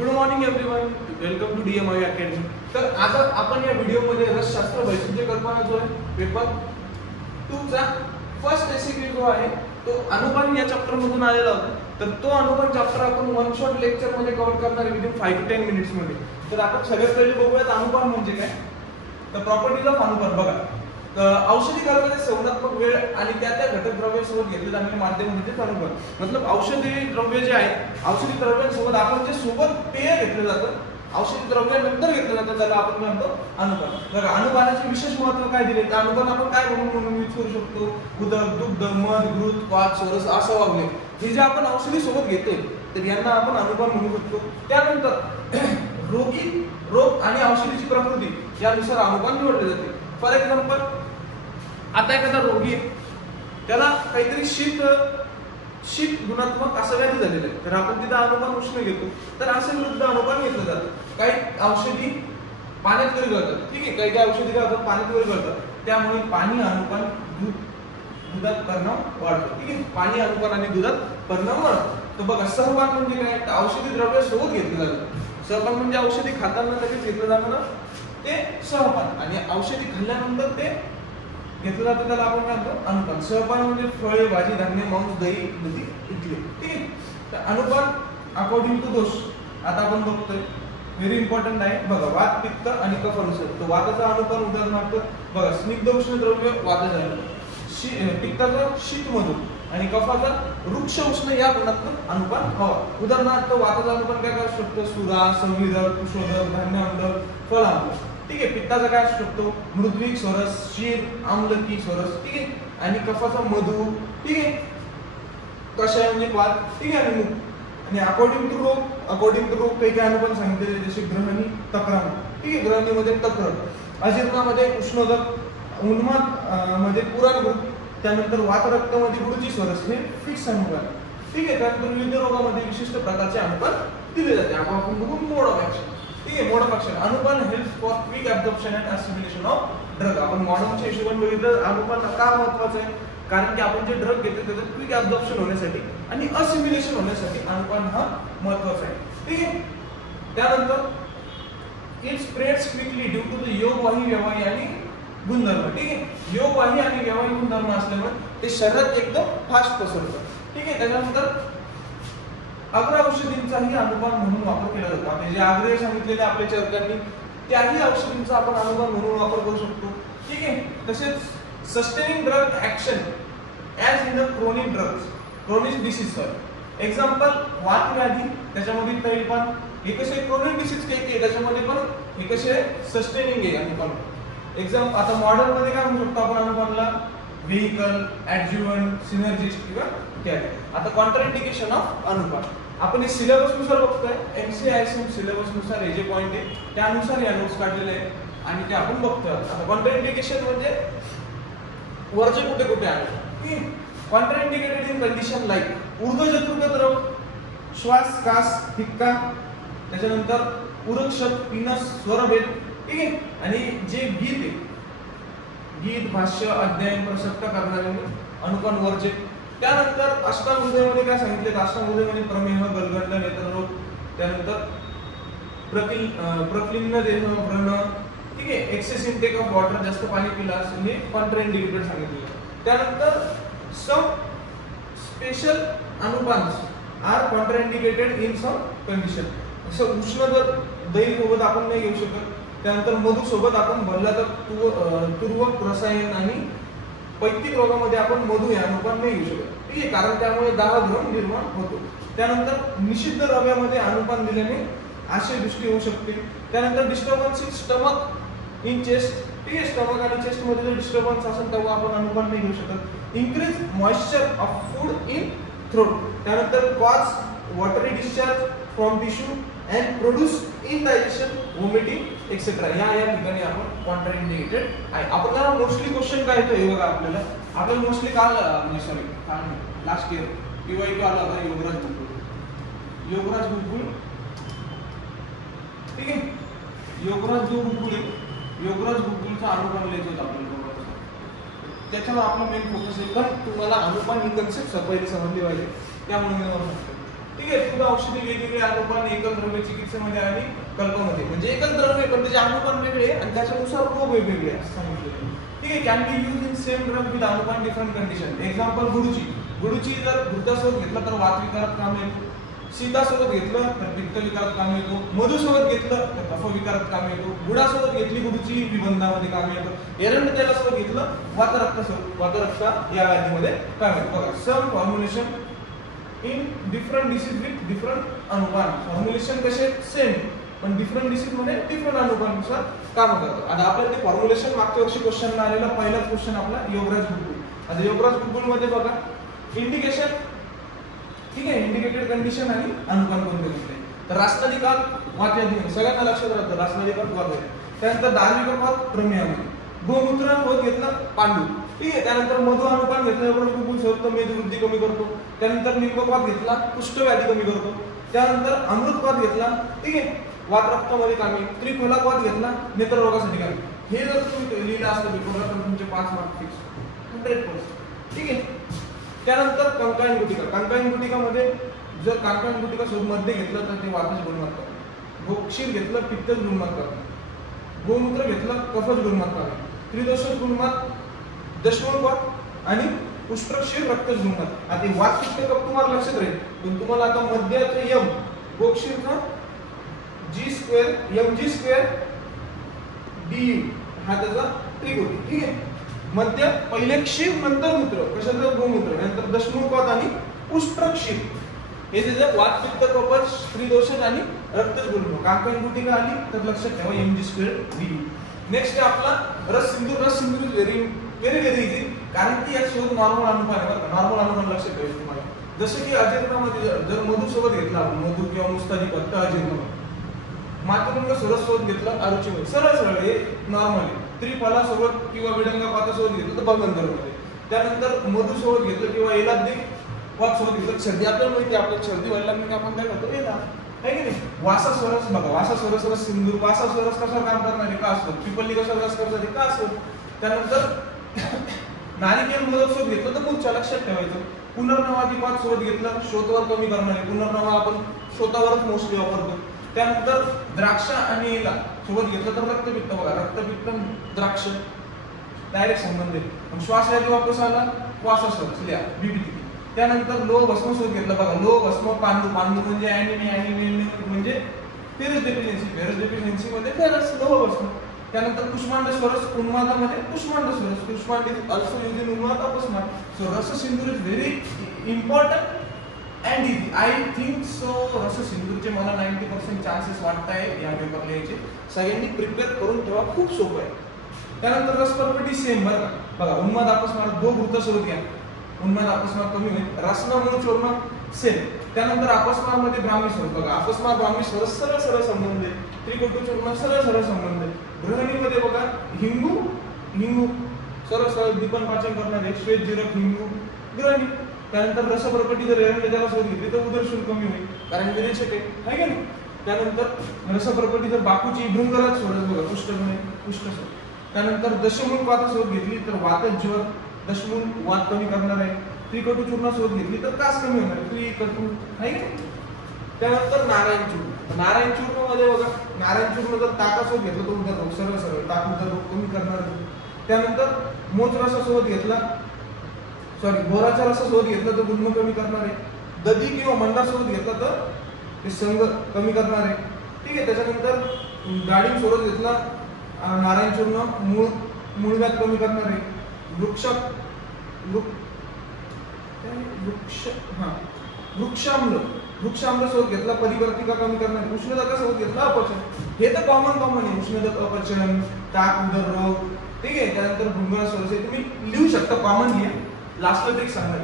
Good morning everyone, welcome to DMI academy. तर आज आपण या व्हिडिओमध्ये रसशास्त्र वैशिष्ट्य कल्पना जो आहे पेपर 2 चा फर्स्ट रेसिपी जो आहे तो अनुपान या चॅप्टर मधून आलेला होता। तर तो अनुपान चॅप्टर आपण वन शॉट लेक्चर मध्ये कव्हर करणार आहे विदिन 5 to 10 मिनिट्स मध्ये। तर आपण सगळ्यात पहिले बघूयात अनुपान म्हणजे काय। तर प्रॉपर्टीज ऑफ अनुपान बघा, औषधी कार्यामध्ये संवादात्मक वेळ आणि त्या घटक द्रव्यांसोबत घेतले जाणारे माध्यम म्हणजे अनुपान। मतलब औषधी द्रव्य जे आहे, औषधी द्रव्यांसोबत आपण जे सोबत पेय घेतलं जातं, औषधी द्रव्यानंतर घेतलं जातं, त्याला आपण म्हणतो अनुपान। बघा अनुपानाचे विशेष महत्त्व काय दिले, तर अनुपान आपण काय म्हणून यूज करू शकतो, उदक, दुग्ध, मध, घृत, क्वाथ, सोरस असं वागले हे जे आपण औषधी सोबत घेतोय तर यांना आपण अनुपान म्हणू शकतो। त्यानंतर रोग आणि औषधीची प्रकृती यानुसार अनुपान निवडले जाते। फॉर एक्झाम्पल, आता एखादा रोगी त्याला काहीतरी शीत गुणात्मक असं व्याधी झालेलं आहे, तर आपण तिथं अनुपान उष्ण घेतो, तर असे विरुद्ध अनुपान घेतलं जातं। काही औषधी पाण्यात विरघळतात, ठीक आहे, काही औषधी काय होतात पाण्यात विरघळतात, त्यामुळे पाणी अनुपान दुधात परिणाम वाढतो, ठीक आहे, पाणी अनुपान आणि दुधात परिणाम वाढतो। तर बघा सहपान म्हणजे काय, तर औषधी द्रव्य सोबत घेतलं जातं। सहपान म्हणजे औषधी खाताना लगेच घेतलं जातं ना, ते सहपान, आणि औषधी खाल्ल्यानंतर ते घेतलं जातं त्याला आपण काय म्हणतो अनुपान। सहपान म्हणजे फळे, भाजी, धान्य, मांस, दही, दूध इतके, ठीक आहे। तर अनुपान अकॉर्डिंग टू दोष आता आपण बघतोय, व्हेरी इम्पॉर्टंट आहे बघा, वात, पित्त आणि कफ अनुसार। तर वाताचा अनुपान उदाहरणार्थ बघा, स्निग्ध उष्ण द्रव्य वाताचा, पित्ताचा शीतमधून आणि कफाचा वृक्ष उष्ण या गुणात्मक अनुपान हवा। उदाहरणार्थ वाताचा अनुपान काय असू शकतो, सुरा, संविधक, कुशोदक, धान्य आम्ल, फळ आम्ल, ठीक आहे। पित्ताचा काय असू शकतो, मृद्विक, सोरस, क्षीर, आम्लकी, सोरस, ठीक आहे, आणि कफाचा मधु, ठीक आहे, कषाय म्हणजे क्वाथ, ठीक आहे, आणि मूग। आणि अकॉर्डिंग टू रोग काही काय अनुपान सांगितले जसे ग्रहणी, तक्रार, ठीक आहे, ग्रहणीमध्ये तक्र, अजीर्णामध्ये उष्णोदक, उन्माद मध्ये पुराणभूत, त्यानंतर वात रक्त मध्ये गुरुची, सोरस हे फिक्स अनुपान, ठीक आहे। त्यानंतर विविध रोगामध्ये विशिष्ट प्रकारचे अनुपान दिले जाते। आपण बघू मोड ऑफ ऍक्शन, ठीक आहे, मोड ऑफ ऍक्शन। अनुपान helps for quick absorption and assimilation of drug. आपण मॉडर्नच्या हिशोबाने बघितलं अनुपान का महत्त्वाचं आहे, कारण की आपण जे ड्रग घेतो त्याचं क्विक ऍब्झॉर्प्शन होण्यासाठी आणि असिमिलेशन होण्यासाठी अनुपान हा महत्त्वाचा आहे, ठीक आहे। त्यानंतर it spreads quickly due to the योगवाही, व्यवहारी आणि गुणधर्म, ठीक आहे। योगवाही आणि व्यवहारी गुणधर्म असल्यामुळे ते शरीरात एकदम फास्ट पसरतं, ठीक आहे। त्यानंतर अग्र औषधींचाही अनुपान म्हणून वापर केला जातो। आपण जे आग्रह सांगितलेले आपल्या चर्चांनी त्याही औषधींचा आपण अनुपान म्हणून वापर करू शकतो, ठीक आहे। तसेच sustaining drug action as in the chronic disease, for example वात व्याधी, त्याच्यामध्ये तैलपान, हे कसे क्रोनिक डिसीज काही त्याच्यामध्ये पण हे कसे सस्टेनिंग आहे अनुपान। एक्झाम्पल आता मॉडर्न मध्ये काय म्हणू शकतो आपण अनुपानला, व्हेइकल, ऍडज्युव्हंट, सिनर्जिस्ट किंवा इत्यादी। आता कॉन्ट्राइंडिकेशन ऑफ अनुपान आपण सिलेबस नुसार बघतोय, MCISM सिलेबस नुसार हे जे पॉइंट आहे त्यानुसार या नोट्स काढलेले आहेत आणि ते आपण बघतोय। आता कॉन्ट्राइंडिकेशन म्हणजे वर्ज्य कुठे कुठे आहे, कॉन्ट्राइंडिकेटेड इन कंडिशन लाईक ऊर्ध्वजतुर्गत द्रव, श्वास, कास, हिक्का, त्याच्यानंतर उरक्षक, पीनस, स्वरभेद, ठीक आहे, आणि जे गीत, भाष्य, अध्ययन, प्रसक्त करणारे अनुपान वर्ज्य। त्यानंतर अष्टांगहृदयमध्ये काय सांगितले, अष्टांगहृदयमध्ये प्रमेह, गलगंड, नेत्ररोग, त्यानंतर प्रक्लिन्न देह, व्रण, ठीक आहे, एक्सेस इंटेक ऑफ वॉटर, जास्त पाणी पिला असेल हे कॉन्ट्राइंडिकेटेड सांगितले। त्यानंतर सम स्पेशल अनुपान्स are contraindicated in some condition. असं उष्ण दही सोबत आपण नाही घेऊ शकत, त्यानंतर मधु सोबत आपण भरला तर तुर्वक, रसायन आणि पैतिक रोगामध्ये आपण मधु हे अनुपान नाही घेऊ शकत, ठीक आहे, कारण त्यामुळे दाहभ्रम निर्माण होतो। त्यानंतर निषिद्ध द्रव्यामध्ये अनुपान दिल्याने आशयदृष्टी होऊ शकते। त्यानंतर disturbance in stomach in chest, ठीक आहे, स्टमक आणि चेस्ट मध्ये जर डिस्टर्बन्स असेल तेव्हा आपण अनुपान नाही घेऊ शकत। Increase moisture of food in throat, त्यानंतर cause watery discharge from tissue and produce indigestion, vomiting etcetera. या ठिकाणी आपण कॉन्ट्राइंडिकेटेड आहे। आपल्याला मोस्टली क्वेश्चन काय येतो हे बघा, आपल्याला मोस्टली काल लास्ट इयर PYQ आला होता योगराज बुलबुल, ठीक आहे, योगराज बुलबुलचा अनुपान लिहायचं होतं आपल्याला, त्याच्यावर आपला मेन फोकस आहे। पण तुम्हाला अनुपान ही कन्सेप्ट पहिली समजली पाहिजे, त्यामुळे मी सांगतो ठीक आहे. तुला औषधी वेगवेगळे अनुपान एकल द्रव्य चिकित्सेमध्ये आणि कल्पमध्ये, म्हणजे एकल द्रव्य पण त्याचे अनुपान वेगळे आणि त्याच्यानुसार रोग वेगवेगळे असं सांगितलं. ठीक आहे. Can be use in same drug with अनुपान डिफरंट कंडिशन. एक्झाम्पल गुडूची जर घृतासोबत घेतला तर वातविकारात काम येतो, सीतासोबत घेतलं तर पित्तविकारात काम येतो, मधुसोबत घेतलं तर कफविकारात काम येतो, गुडासोबत घेतली गुडूची विबंधामध्ये काम येतं, एरंड तेलासोबत घेतलं वातरक्त या व्याधीमध्ये काम येतं. बघा, same formulation in different disease with different अनुपान. फॉर्म्युलेशन कसे सेम पण डिफरंट डिसीज मध्ये डिफरंट अनुपानुसार काम करतात. आता आपल्याला ते फॉर्म्युलेशन मागच्या वर्षी क्वेश्चन आलेला पहिलाच क्वेश्चन आपला योगराज बुलबुल. आता योगराज बुलबुल मध्ये बघा इंडिकेशन, ठीक आहे, इंडिकेटेड कंडिशन आणि अनुपान कोणते कोणते. तर राष्ट्राधिकार वात्याधी सगळ्यांना लक्षात राहतं, राष्ट्राधिकार वात्याधी. त्यानंतर दार्विकपात प्रमेयामध्ये, गोमूत्र होत घेतला पांडू, ठीक आहे. त्यानंतर मधु अनुपान घेतलं योगराज बुलबुल सोबत मेदवृद्धी कमी करतो. त्यानंतर निंबकवात घेतला कुष्ठव्याधी कमी करतो. त्यानंतर अमृतवात घेतला, ठीक आहे, वातरक्तामध्ये कामी. त्रिफलावात घेतला नेत्ररोगासाठी कामी. हे जर तुम्ही लिहिलं असतं पेपरला तर तुमचे 5 मार्क फिक्स 100%, ठीक आहे. त्यानंतर कंकायन गुटिका. कंकायन गुटिकामध्ये जर कंकायन गुटिका सोबत मध्ये घेतलं तर ते वातच गुणमात करतात. गोक्षीर घेतलं पित्तच गुणमात करतात. गोमूत्र घेतलं कफच गुणमात करतात. त्रिदोष गुणमात दशमलवात आणि उष्ट्रक्षीर रक्तच गुणमात. आता वात पित्त कफ तुम्हाला लक्षात राहील, पण तुम्हाला आता मध्याचं यम गोक्षीरचा G² mg² du हा त्याचा ट्रिक होती, ठीक आहे. मध्य पहिले क्षीर नंतर मूत्र, कशाचं गोमूत्र, नंतर दशमुखवात आणि उष्ट्रक्षीर हे त्याचं वात पित्त कफ त्रिदोष आणि रक्तच गुणमात. कंकायन गुटिका आली तर लक्षात ठेवा mg² du. नेक्स्ट आहे आपला रस सिंधू. रस Sindhu is very very easy, कारण की या शोध नॉर्मल अनुपान आहे बरं. नॉर्मल अनुपान लक्षात ठेवायचं तुम्हाला. जसं की अजिंठामध्ये जर मधु सोबत घेतला मधु किंवा मुस्तादिपत अजिंठा, मातृंग सरस सोबत घेतला अरुचिमध्ये, सरळ सरळ हे नॉर्मल आहे. त्रिफला सोबत किंवा विडंगा सोबत घेतलं तर भगंदरमध्ये. त्यानंतर मधु सोबत घेतलं किंवा एलाब्धिक वात सोबत घेतलं सर्दी. आपल्याला माहिती आहे आपल्याला सर्दी व्हायला लागली की आपण काय करतो एला, आहे की नाही. वासास्वरस बघा, वासास्वरस रस सिंधू. वासास्वरस कशावर काम करणार आहे का असतो, पिपल्ली कशावर रस करणार आहे का असतो. त्यानंतर नारिकेल मध सोबत घेतलं तर मूर्छा लक्षात ठेवायचं. पुनर्नवाधिपात सोबत घेतलं श्रोतवर कमी करणार आहे. पुनर्नवा आपण श्रोतावरच मोस्टली वापरतो. त्यानंतर द्राक्ष आणि एला सोबत घेतलं तर रक्तपित्त. बघा, रक्तपित्त द्राक्ष डायरेक्ट संबंध आहे. श्वास यादी वापस आला वासास्वरस लिहा बीपीटी. त्यानंतर लोह भस्म सोबत घेतलं. बघा, लोह भस्म पांडू. पांडू म्हणजे ॲनिमिया म्हणजे फेरस डेफिशियन्सी. फेरस डेफिशियन्सी मध्ये फेरस लोह भस्म. त्यानंतर कुष्मांड स्वरस उन्मादामध्ये कुष्मांड स्वरस. कुष्मांड इज ऑल्सो यूज्ड इन उन्माद अपस्मार. सो रस Sindhu is very important and easy. I think so रस सिंधूचे मला 90% चान्सेस वाटत आहे या पेपरला यायचे. सगळ्यांनी प्रिपेअर करून ठेवा, खूप सोपं आहे. त्यानंतर रस प्रॉपर्टी सेम बरं का. बघा, उन्माद अपस्मार दो घृत सोबत घ्या, उन्माद अपस्मार कमी होईल. रसना म्हणून चोरणं सेम. त्यानंतर अपस्मार मध्ये ब्राह्मी स्वर. बघा, अपस्मार ब्राह्मी स्वर सरळ सरळ संबंध आहे. त्रिकटू चूर्ण सरळ सरळ संबंध आहे. गृहिणीमध्ये बघा हिंगू सरळ सरळ दीपन पाचन करणारे. श्वेत जीरक हिंगू गृहिणी. त्यानंतर रस प्रॉपर्टी जर एरंड त्याला सोबत घेतली तर उदरशुल्क कमी होईल, कारण विरेचक आहे का नाही. त्यानंतर रस प्रॉपर्टी जर बाकूची भृंगराज सोडत बघा कुष्ठ. त्यानंतर दशमूल वात सोबत घेतली तर वातच ज्वर दशमूल वात कमी करणार आहे. त्रिकटू चूर्ण सोबत घेतली तर कास कमी होणार. त्रिकटू आहे का. त्यानंतर नारायण चूर्ण. नारायण चूर्ण मध्ये बघा, नारायण चूर्ण जर ताकासोबत घेतलं तर उदररोग सरळ सरळ ताक उदररोग कमी करणार. त्यानंतर मोच रसासोबत घेतला बोराच्या रसासोबत घेतलं तर गुल्म कमी करणार आहे. दधी किंवा मंडासोबत घेतला तर ते संग कमी करणार आहे, ठीक आहे. त्याच्यानंतर डाळिंब सोबत घेतला नारायण चूर्ण मूळव्याध कमी करणार आहे. वृक्षाम्ल सोबत घेतला परिवर्तिका कमी करणार. उष्णता सोबत घेतला अपचन. हे तर कॉमन आहे. उष्णता अपचन ताक उदररोग, ठीक आहे. त्यानंतर भृंगराज स्वरस तुम्ही लिहू शकता, कॉमन लिहा. लास्ट ट्रिक सांगणार.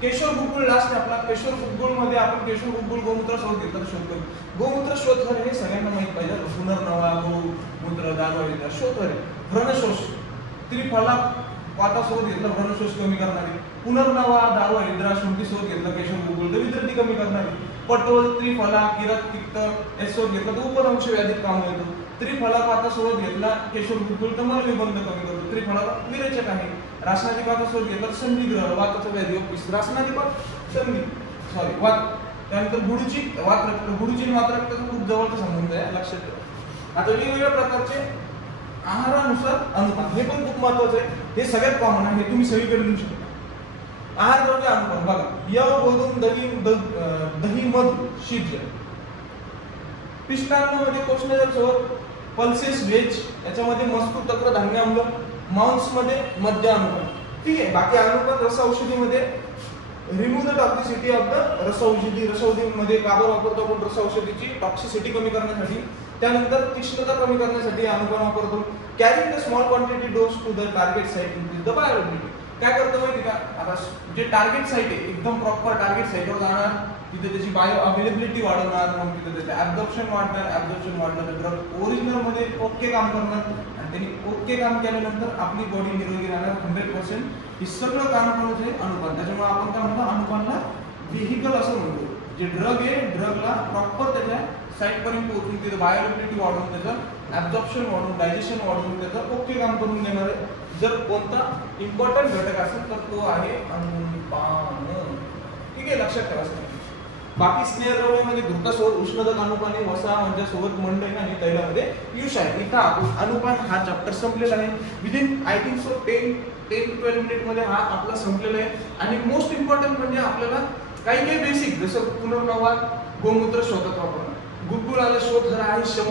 केशर गुगुळ लास्ट आपला. केशर गुगुळ मध्ये आपण केशर गुगुळ गोमूत्र सोबत घेतलं शोध करू. गोमूत्र शोध करे हे सगळ्यांना माहित पाहिजे. पुनर्नवा गोमूत्र दानवाहिता शोध करे. व्रणशोष त्रिफला वातासोबत घेतलं व्रणशोष कमी करणारी. पुनर्नवा दारू हरिद्रा शुंठी सोबत घेतलं केशर गुगुळ तर विद्रती कमी करणारी. पटोल त्रिफला किरत पित्त यासोबत घेतलं तर उपदंश व्याधीत काम येतो. त्रिफला वातासोबत घेतला केशर गुगुळ तर मलविबंध कमी करतो. त्रिफला विरेचक आहे. रासनाधिपात सोबत घेतला संधिग्रह वाताचा व्याधी ऑफिस. रासनाधिपात संधी वात त्यानंतर गुडूची वात रक्त, गुडूची आणि वात रक्ताचा खूप जवळचा संबंध आहे, लक्षात ठेवा. आता वेगवेगळ्या प्रकारचे आहारानुसार अनुपान, हे पण खूप महत्वाचं आहे, हे सगळ्यात कॉमन आहे, हे तुम्ही सगळीकडे लिहू शकता. आहार द्रव्य अनुपान बघा, य गोधूम दही मध शीत जल. पिष्टांमध्ये कोष्णजल सोबत पल्सेस व्हेज, याच्यामध्ये मजकूर तक्र धान्य आम्ल, मांस मध्ये मद्य अनुपान. ठीक आहे. बाकी अनुपान रस औषधीमध्ये remove the toxicity of the रस औषधी, रस औषधीमध्ये का बरं वापरतो आपण रस औषधीची टॉक्सिसिटी कमी करण्यासाठी. त्यानंतर तीक्ष्णता कमी करण्यासाठी अनुपान वापरतो. Carrying the small quantity dose to the target site increase the bioavailability. काय करतो माहिती का, आता जे टार्गेट साइट आहे एकदम प्रॉपर टार्गेट साइटवर जाणार, तिथे त्याची बायो अवेलेबिलिटी वाढवणार, मग तिथे त्याचं ऍब्झॉर्प्शन वाढणार, ऍब्झॉर्प्शन वाढलं तर ड्रग ओरिजिनल मध्ये ओके काम करणार, आणि त्यांनी ओके काम केल्यानंतर आपली बॉडी निरोगी राहणार 100%. हे सगळं काम करत आहे अनुपान. त्याच्यामुळे आपण काय म्हणतो, अनुपानला व्हेहिकल असं म्हणतो. जे ड्रग आहे, ड्रगला प्रॉपर त्याच्या साइट पर्यंत पोहोचून तिथे बायोअवेलेबिलिटी वाढवून, त्याचं ऍब्झॉर्प्शन वाढवून, डायजेशन वाढवून त्याचं ओके काम करून देणार आहे. जर कोणता इम्पॉर्टंट घटक असेल तर तो आहे अनुपान. ठीक आहे, लक्षात ठेवा. बाकी स्नेहद्रव्यामध्ये घृतासोबत उष्णदक अनुपाने, वसा मंजासोबत मंडई आणि तैलामध्ये युष आहे. इथं आपण अनुपान हा चॅप्टर संपलेला आहे. Within I think so 10 to 12 minute मध्ये हा आपला संपलेला आहे. आणि मोस्ट इम्पॉर्टंट म्हणजे आपल्याला काही बेसिक, जसं पुनर्नवात, गोमूत्र शोधत वापरणं, गुळगुळाला शोध हा आहे